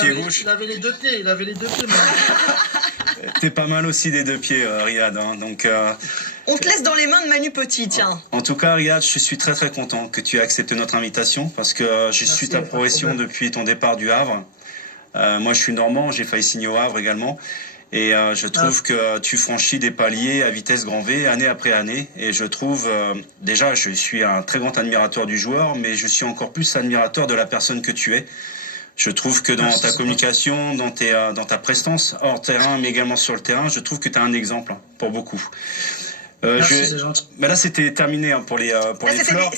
Pied gauche. Il avait les deux pieds, T'es pas mal aussi des deux pieds, Riyad. Hein, donc, on te laisse dans les mains de Manu Petit, tiens. En tout cas, Riyad, je suis très très content que tu aies accepté notre invitation parce que je suis ta progression depuis ton départ du Havre. Moi, je suis normand, j'ai failli signer au Havre également. Et je trouve que tu franchis des paliers à vitesse grand V, année après année. Et je trouve, déjà, je suis un très grand admirateur du joueur, mais je suis encore plus admirateur de la personne que tu es. Je trouve que dans ta communication, dans ta prestance hors terrain, mais également sur le terrain, je trouve que tu as un exemple pour beaucoup. Merci, c'est gentil. Mais là, c'était terminé hein, pour les fleurs.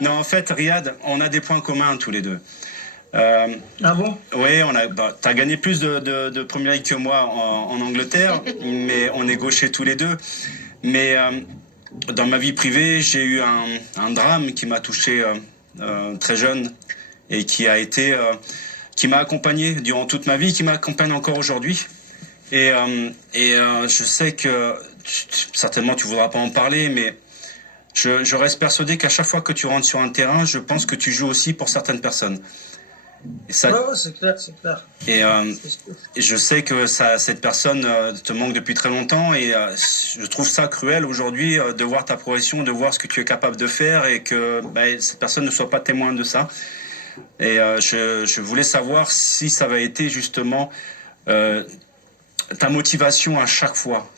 Non, en fait, Riyad, on a des points communs tous les deux. Ah bon? Oui, t'as gagné plus de Premier League que moi en Angleterre, mais on est gauchers tous les deux. Mais dans ma vie privée, j'ai eu un drame qui m'a touché très jeune et qui m'a accompagné durant toute ma vie, qui m'accompagne encore aujourd'hui. Et je sais que certainement tu voudras pas en parler, mais je reste persuadé qu'à chaque fois que tu rentres sur un terrain, je pense que tu joues aussi pour certaines personnes. Et ça, ouais, c'est clair, c'est clair. Et je sais que cette personne te manque depuis très longtemps et je trouve ça cruel aujourd'hui de voir ta progression, de voir ce que tu es capable de faire et que cette personne ne soit pas témoin de ça. Et je voulais savoir si ça avait été justement ta motivation à chaque fois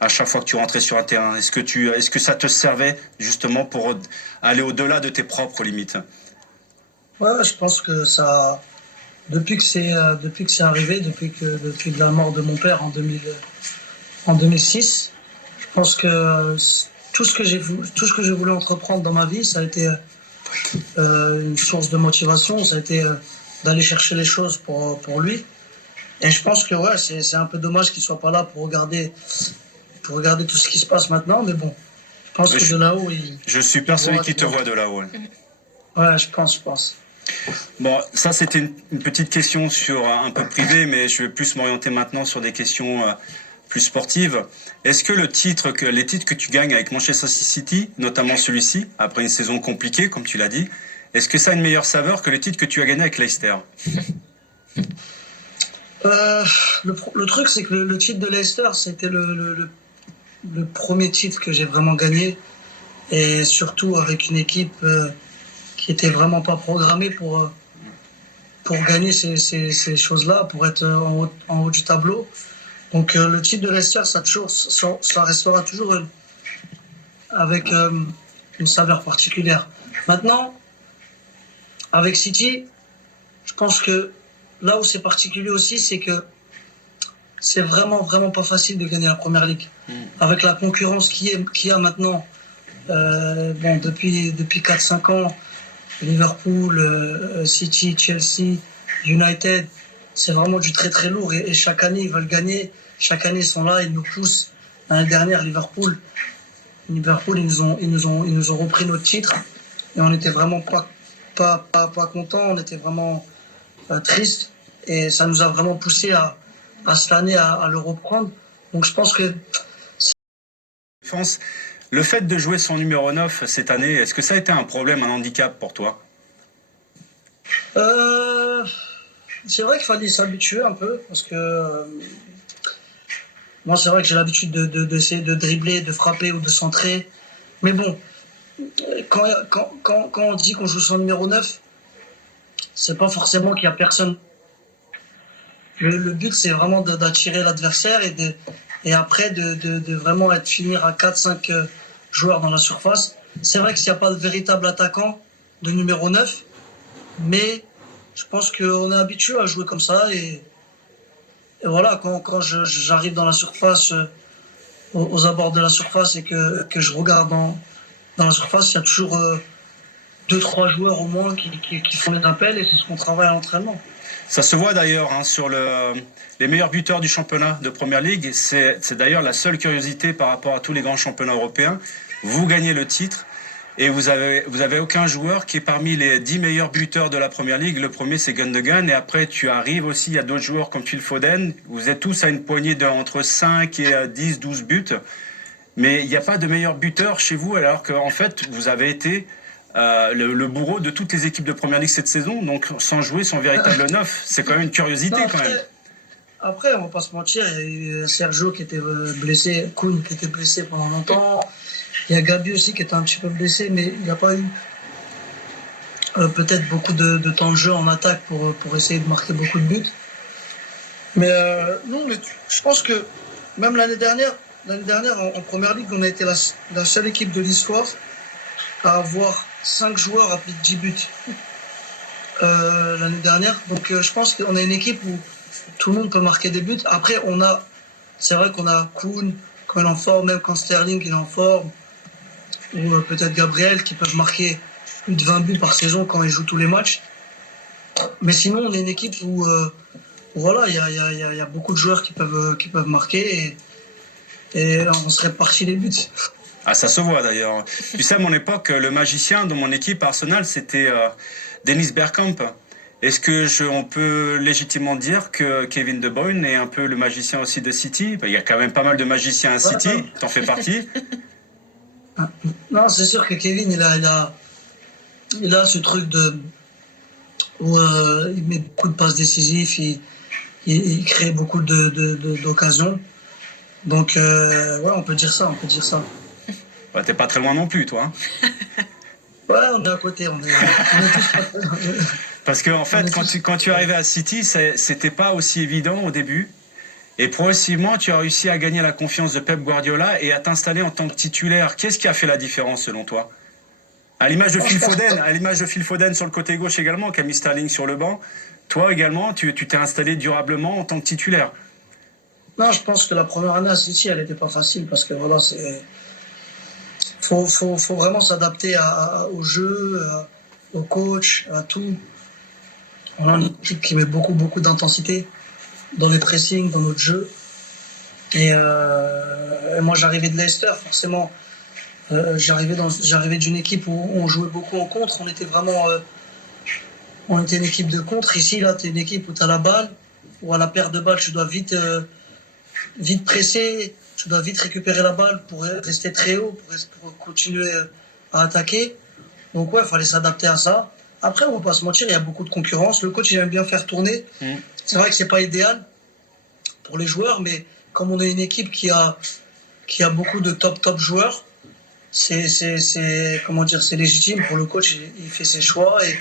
que tu rentrais sur un terrain. Est-ce que ça te servait justement pour aller au-delà de tes propres limites? Ouais, je pense que ça, depuis que c'est arrivé, depuis la mort de mon père en 2006, je pense que tout ce que je voulais entreprendre dans ma vie, ça a été une source de motivation, ça a été d'aller chercher les choses pour lui. Et je pense que ouais, c'est un peu dommage qu'il soit pas là pour regarder tout ce qui se passe maintenant, mais bon, je pense que de là-haut, je suis persuadé qu'il te voit de là-haut. Ouais, je pense. Bon, ça c'était une petite question sur un peu privé, mais je vais plus m'orienter maintenant sur des questions plus sportives. Est-ce que les titres que tu gagnes avec Manchester City, notamment celui-ci, après une saison compliquée, comme tu l'as dit, est-ce que ça a une meilleure saveur que le titre que tu as gagné avec Leicester? Le truc, c'est que le titre de Leicester, c'était le premier titre que j'ai vraiment gagné, et surtout avec une équipe qui était vraiment pas programmée pour gagner ces choses-là, pour être en haut du tableau. Donc le titre de Leicester, ça restera toujours avec une saveur particulière. Maintenant, avec City, je pense que là où c'est particulier aussi, c'est que c'est vraiment pas facile de gagner la Première Ligue. Avec la concurrence qu'il y a maintenant, depuis 4-5 ans, Liverpool, City, Chelsea, United, c'est vraiment du très très lourd et chaque année ils veulent gagner, chaque année ils sont là, ils nous poussent. L'année dernière, Liverpool, ils nous ont repris notre titre et on était vraiment pas contents, on était vraiment tristes et ça nous a vraiment poussé à cette année à le reprendre. Donc je pense que le fait de jouer son numéro 9 cette année, est-ce que ça a été un problème, un handicap pour toi? C'est vrai qu'il fallait s'habituer un peu, parce que moi c'est vrai que j'ai l'habitude d'essayer de dribbler, de frapper ou de centrer. Mais bon, quand on dit qu'on joue son numéro 9, c'est pas forcément qu'il y a personne. Le but c'est vraiment d'attirer l'adversaire et après de vraiment finir à 4-5 joueurs dans la surface. C'est vrai qu'il n'y a pas de véritable attaquant de numéro 9, mais je pense qu'on est habitué à jouer comme ça. Et voilà, quand j'arrive dans la surface, aux abords de la surface, et que je regarde dans la surface, il y a toujours 2-3 joueurs au moins qui font les appels, et c'est ce qu'on travaille à l'entraînement. Ça se voit d'ailleurs hein, sur les meilleurs buteurs du championnat de Première Ligue. C'est d'ailleurs la seule curiosité par rapport à tous les grands championnats européens. Vous gagnez le titre et vous avez aucun joueur qui est parmi les 10 meilleurs buteurs de la Première Ligue. Le premier c'est Gundogan et après tu arrives aussi, il y a d'autres joueurs comme Phil Foden. Vous êtes tous à une poignée entre 5 et 10, 12 buts. Mais il n'y a pas de meilleur buteur chez vous alors qu'en fait vous avez été le bourreau de toutes les équipes de Première Ligue cette saison, donc sans jouer son véritable neuf. C'est quand même une curiosité Non, quand même. après, on va pas se mentir, il y a eu Sergio qui était blessé, Koun qui était blessé pendant longtemps. Il y a Gabi aussi qui était un petit peu blessé, mais il n'y a pas eu peut-être beaucoup de temps de jeu en attaque pour essayer de marquer beaucoup de buts. Mais non, je pense que même l'année dernière en Première Ligue, on a été la seule équipe de l'histoire à avoir 5 joueurs à plus de 10 buts l'année dernière. Donc je pense qu'on a une équipe où tout le monde peut marquer des buts. Après, c'est vrai qu'on a Koun quand il est en forme, même quand Sterling il est en forme, ou peut-être Gabriel qui peuvent marquer plus de 20 buts par saison quand ils jouent tous les matchs. Mais sinon, on est une équipe où voilà, il y a beaucoup de joueurs qui peuvent marquer et on se répartit les buts. Ah, ça se voit d'ailleurs. Tu sais, à mon époque, le magicien dans mon équipe Arsenal, c'était Dennis Bergkamp. Est-ce que on peut légitimement dire que Kevin De Bruyne est un peu le magicien aussi de City? Il y a quand même pas mal de magiciens à City, t'en fais partie. Non, c'est sûr que Kevin, il a ce truc où il met beaucoup de passes décisives, il crée beaucoup d'occasions. Donc, ouais, on peut dire ça. Ouais, t'es pas très loin non plus, toi. Ouais, on est à côté, on est tous pas très loin. Parce que en fait, quand tu arrivais à City, c'était pas aussi évident au début. Et progressivement, tu as réussi à gagner la confiance de Pep Guardiola et à t'installer en tant que titulaire. Qu'est-ce qui a fait la différence selon toi? À l'image de Phil Foden sur le côté gauche également, qui a mis Sterling sur le banc. Toi également, tu t'es installé durablement en tant que titulaire. Non, je pense que la première année à City, elle n'était pas facile parce que voilà, faut vraiment s'adapter au jeu, au coach, à tout. On a une équipe qui met beaucoup d'intensité dans les pressings, dans notre jeu. Et moi, j'arrivais de Leicester, forcément. J'arrivais d'une équipe où on jouait beaucoup en contre. On était une équipe de contre. Ici, là, tu es une équipe où tu as la balle, où à la perte de balle, tu dois vite presser, tu dois vite récupérer la balle pour rester très haut, pour continuer à attaquer. Donc, ouais, il fallait s'adapter à ça. Après, on va pas se mentir, il y a beaucoup de concurrence. Le coach, il aime bien faire tourner. C'est vrai que c'est pas idéal pour les joueurs, mais comme on est une équipe qui a beaucoup de top joueurs, c'est légitime pour le coach. Il fait ses choix et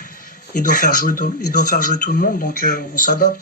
il doit faire jouer tout le monde. Donc, on s'adapte.